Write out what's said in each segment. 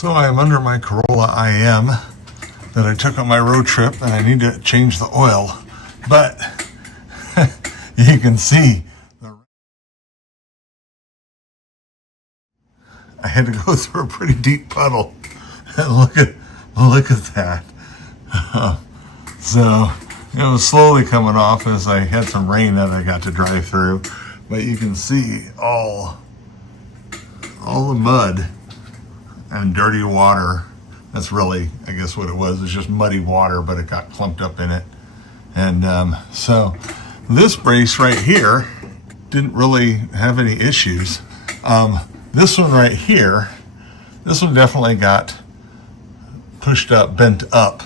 So I am under my Corolla IM that I took on my road trip, and I need to change the oil. But you can see I had to go through a pretty deep puddle. And look at that. So it was slowly coming off as I had some rain that I got to drive through. But you can see all the mud and dirty water. That's really, I guess, what it was. It's just muddy water, but it got clumped up in it. And so this brace right here didn't really have any issues. This one right here, this one definitely got pushed up, bent up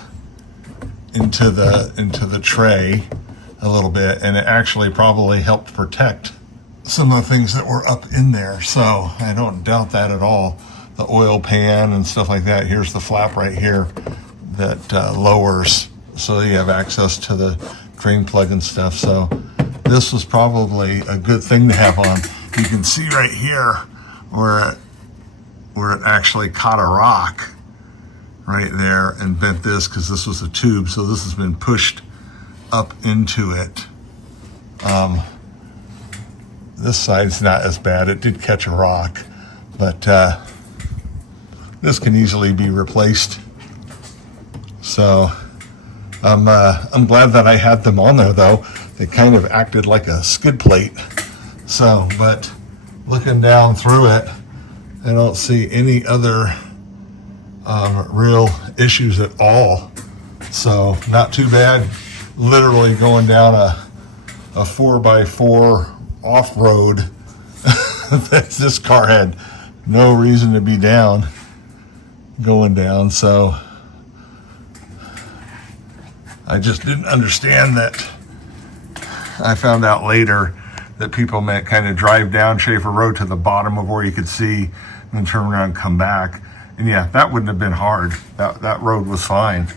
into the tray a little bit, and it actually probably helped protect some of the things that were up in there. So I don't doubt that at all. The oil pan and stuff like that. Here's the flap right here that lowers, so you have access to the drain plug and stuff. So this was probably a good thing to have on. You can see right here where it actually caught a rock right there and bent this, because this was a tube. So this has been pushed up into it. This side's not as bad. It did catch a rock, but this can easily be replaced. So I'm glad that I had them on there, though. They kind of acted like a skid plate. So, but looking down through it, I don't see any other real issues at all. So not too bad. Literally going down a 4x4 off-road that this car had no reason to be going down. So I just didn't understand that. I found out later that people meant kind of drive down Shafer Road to the bottom of where you could see, and then turn around and come back. And yeah, that wouldn't have been hard. That road was fine.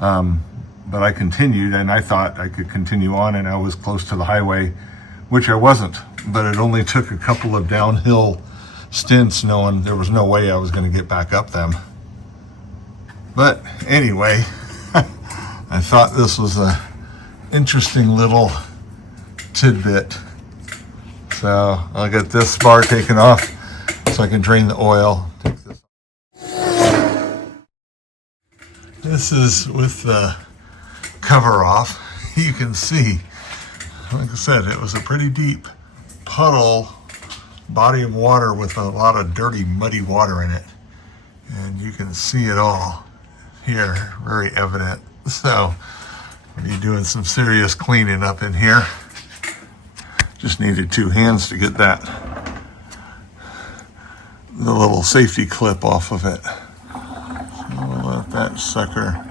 But I continued, and I thought I could continue on, and I was close to the highway, which I wasn't. But it only took a couple of downhill stints, knowing there was no way I was going to get back up them. But anyway, I thought this was a interesting little tidbit. So I'll get this bar taken off so I can drain the oil. Take this. This is with the cover off. You can see, like I said, it was a pretty deep puddle, body of water with a lot of dirty, muddy water in it. And you can see it all here, very evident. So I'll be doing some serious cleaning up in here. Just needed two hands to get the little safety clip off of it. So we'll let that sucker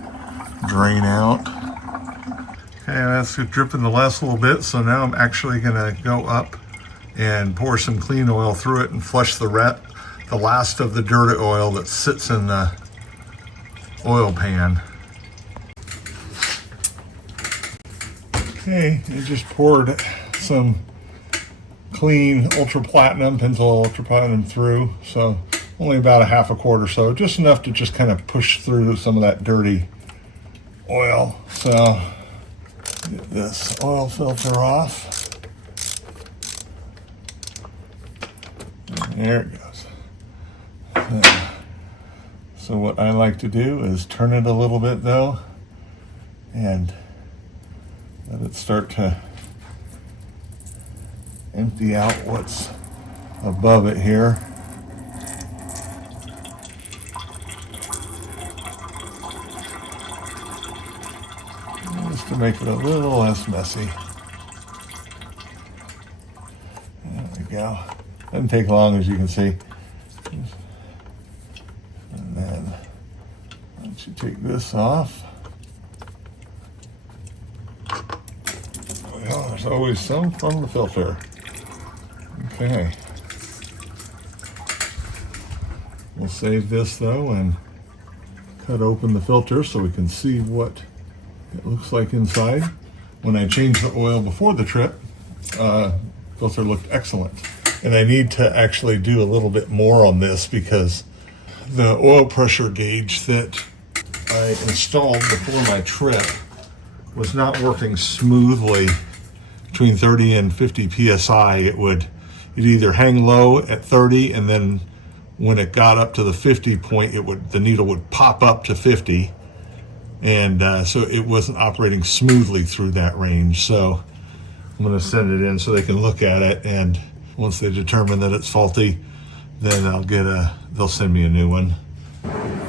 drain out. Okay, that's dripping the last little bit. So now I'm actually gonna go up and pour some clean oil through it and flush the last of the dirty oil that sits in the oil pan. Okay, I just poured some clean ultra platinum, Pennzoil ultra platinum through, so only about a half a quart or so, just enough to just kind of push through some of that dirty oil. So get this oil filter off. And there it goes. So what I like to do is turn it a little bit though, and let it start to empty out what's above it here. Just to make it a little less messy. There we go. Doesn't take long, as you can see. And then once you take this off, well, there's always some from the filter. Okay. We'll save this though and cut open the filter so we can see what it looks like inside. When I changed the oil before the trip, filter looked excellent. And I need to actually do a little bit more on this because the oil pressure gauge that I installed before my trip was not working smoothly between 30 and 50 psi. It'd either hang low at 30, and then when it got up to the 50 point, the needle would pop up to 50, and so it wasn't operating smoothly through that range. So I'm going to send it in so they can look at it, and once they determine that it's faulty, then they'll send me a new one.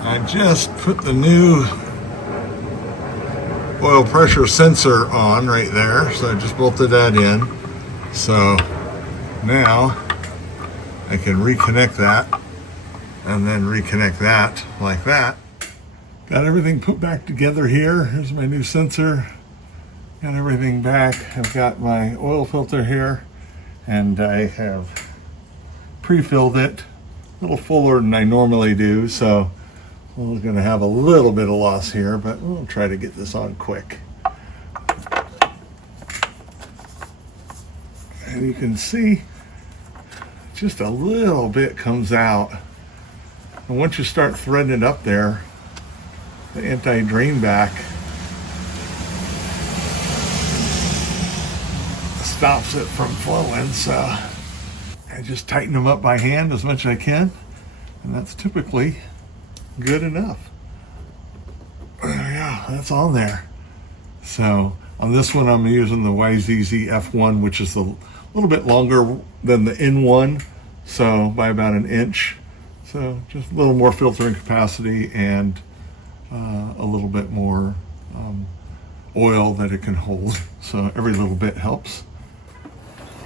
I just put the new oil pressure sensor on right there, so I just bolted that in. So now I can reconnect that and then reconnect that like that. Got everything put back together here. Here's my new sensor. Got everything back. I've got my oil filter here, and I have pre-filled it a little fuller than I normally do, so we're going to have a little bit of loss here, but we'll try to get this on quick. And you can see just a little bit comes out. And once you start threading it up there, the anti-drain back stops it from flowing. So I just tighten them up by hand as much as I can, and that's typically good enough. Yeah, that's on there. So on this one, I'm using the YZZ F1, which is a little bit longer than the N1, so by about an inch. So just a little more filtering capacity and a little bit more oil that it can hold. So every little bit helps.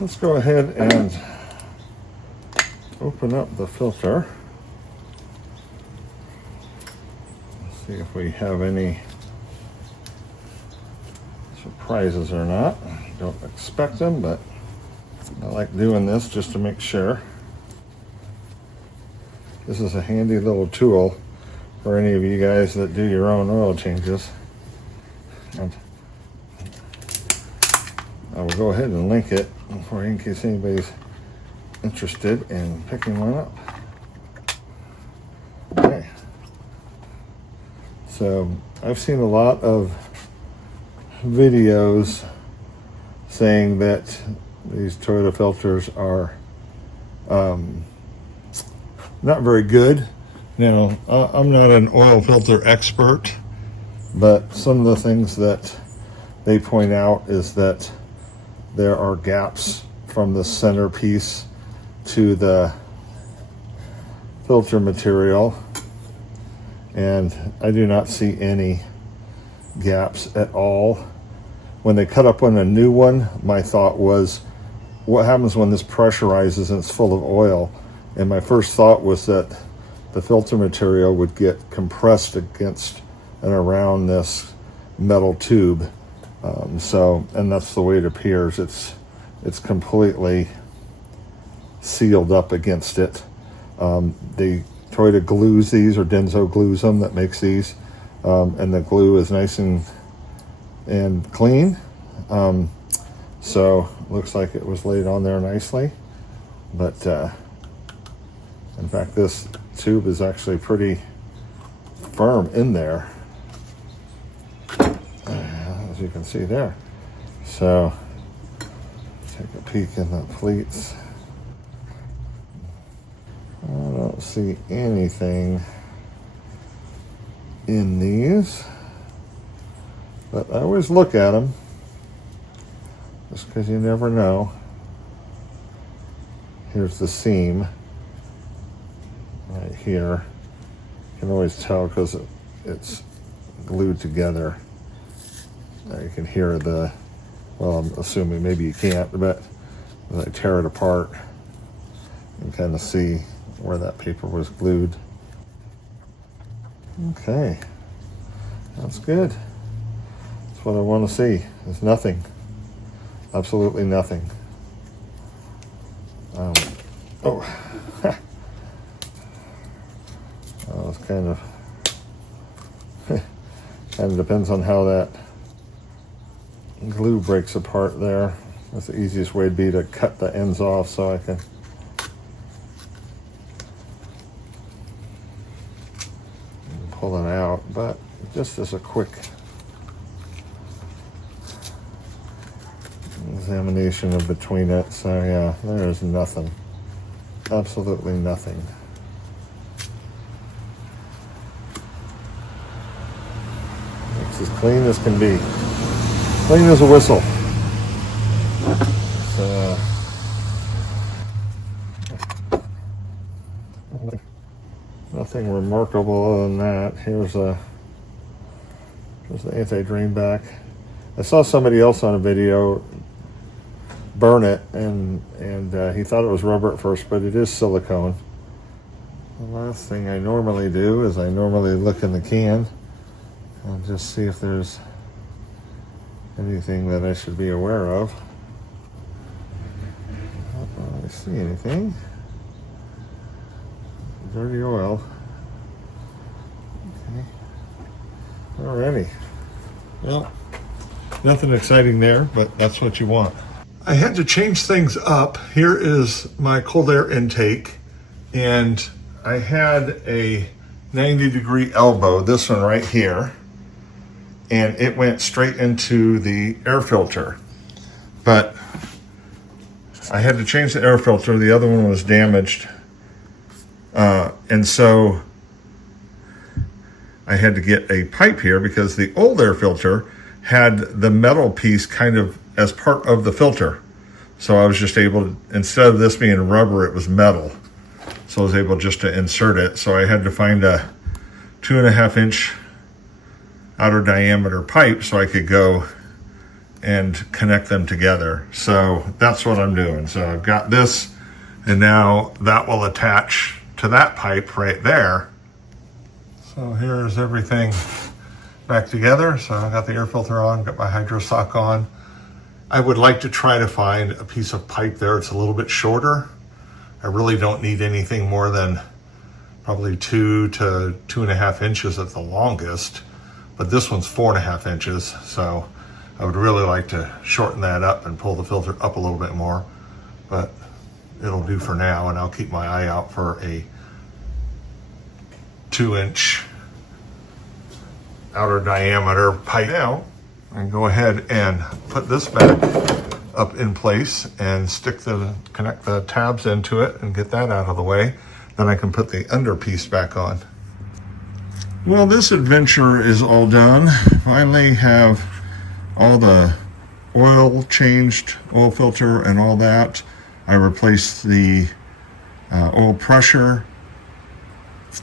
Let's go ahead and open up the filter. Let's see if we have any surprises or not. Don't expect them, but I like doing this just to make sure. This is a handy little tool for any of you guys that do your own oil changes. And I will go ahead and link it for you in case anybody's interested in picking one up. Okay. So I've seen a lot of videos saying that these Toyota filters are not very good. Now, I'm not an oil filter expert, but some of the things that they point out is that there are gaps from the centerpiece to the filter material, and I do not see any gaps at all. When they cut up on a new one, my thought was, what happens when this pressurizes and it's full of oil? And my first thought was that the filter material would get compressed against and around this metal tube. And that's the way it appears. It's completely sealed up against it. The Toyota glues these, or Denso glues them, that makes these, and the glue is nice and clean. So looks like it was laid on there nicely, but in fact this tube is actually pretty firm in there, as you can see there. So take a peek in the pleats. I don't see anything in these, but I always look at them just because you never know. Here's the seam right here. You can always tell because it's glued together. You can hear well, I'm assuming maybe you can't, but as I tear it apart, you can kind of see where that paper was glued. Okay, that's good. That's what I want to see. There's nothing, absolutely nothing. It's kind of depends on how that glue breaks apart there. That's the easiest way to be to cut the ends off so I can pulling out, but just as a quick examination of between it. So yeah, there is nothing, absolutely nothing. It's as clean as can be, clean as a whistle. So nothing remarkable other than that. Here's the anti-drain back. I saw somebody else on a video burn it, and he thought it was rubber at first, but it is silicone. The last thing I normally do is I normally look in the can and just see if there's anything that I should be aware of. I don't really see anything. Dirty oil. Okay. Alrighty. Well, nothing exciting there, but that's what you want. I had to change things up. Here is my cold air intake, and I had a 90-degree elbow, this one right here, and it went straight into the air filter. But I had to change the air filter. The other one was damaged. And so I had to get a pipe here because the old air filter had the metal piece kind of as part of the filter. So I was just able to, instead of this being rubber, it was metal. So I was able just to insert it. So I had to find a 2.5-inch outer diameter pipe so I could go and connect them together. So that's what I'm doing. So I've got this, and now that will attach to that pipe right there. So here's everything back together. So I got the air filter on, got my hydro sock on. I would like to try to find a piece of pipe there. It's a little bit shorter. I really don't need anything more than probably 2 to 2.5 inches at the longest, but this one's 4.5 inches. So I would really like to shorten that up and pull the filter up a little bit more, but it'll do for now, and I'll keep my eye out for a 2-inch outer diameter pipe. Now, and go ahead and put this back up in place and connect the tabs into it and get that out of the way. Then I can put the under piece back on. Well, this adventure is all done. Finally have all the oil changed, oil filter and all that. I replaced the oil pressure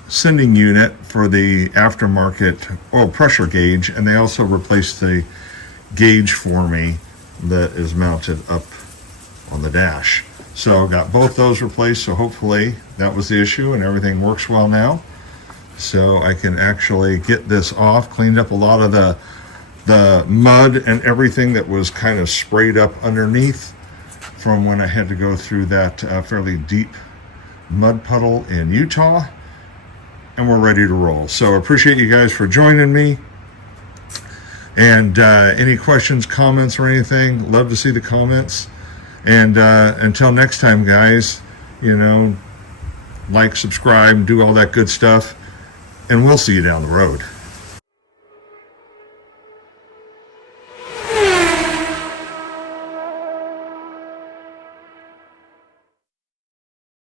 sending unit for the aftermarket oil pressure gauge, and they also replaced the gauge for me that is mounted up on the dash. So got both those replaced, so hopefully that was the issue and everything works well now. So I can actually get this off, cleaned up a lot of the mud and everything that was kind of sprayed up underneath from when I had to go through that fairly deep mud puddle in Utah. And we're ready to roll. So appreciate you guys for joining me. And any questions, comments, or anything, love to see the comments. And until next time, guys, like, subscribe, do all that good stuff. And we'll see you down the road.